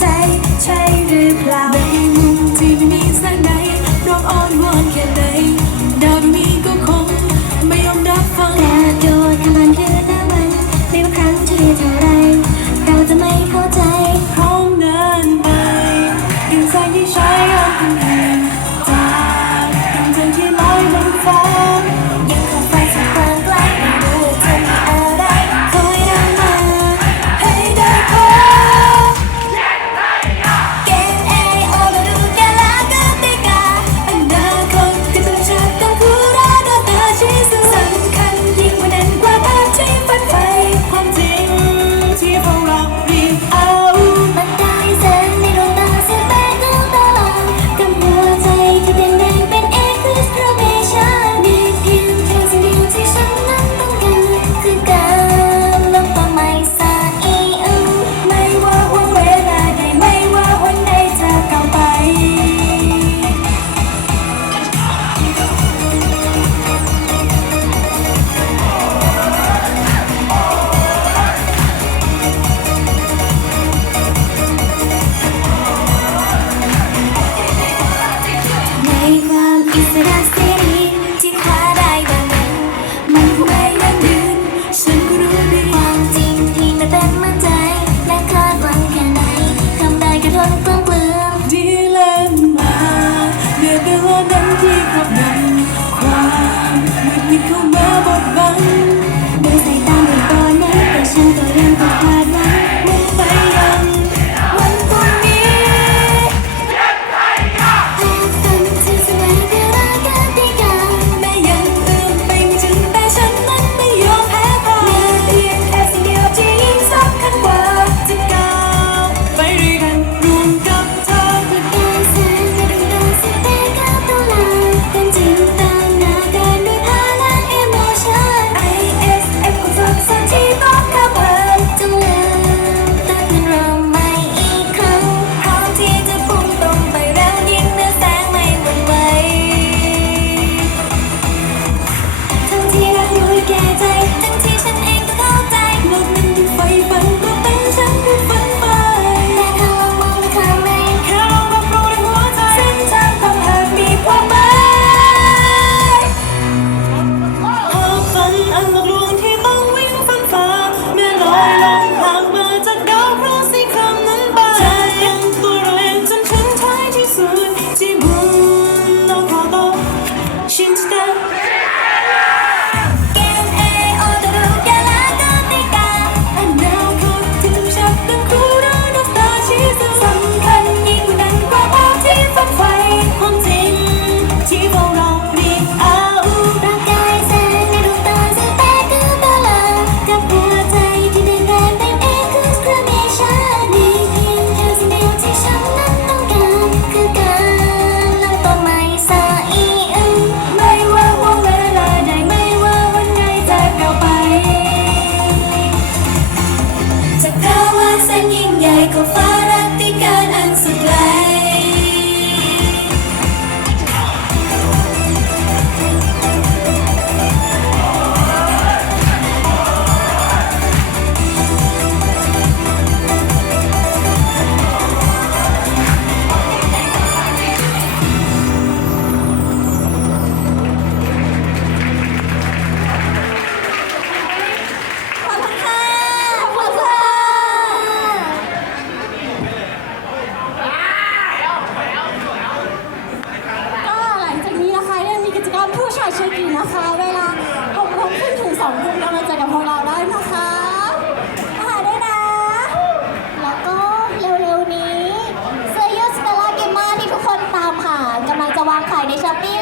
ใจใช่หรือเปล่า 말าชีกีนะคะ เวลาหกโมงครึ่งถึงสองทุ่มกำลังจะกับพวกเราได้นะคะมาหด้วยนะ แล้วก็เร็วๆนี้เสื้อยืดสเตลล่าเกมมาที่ทุกคนตามหากำลังจะวางขายในช้อปปี้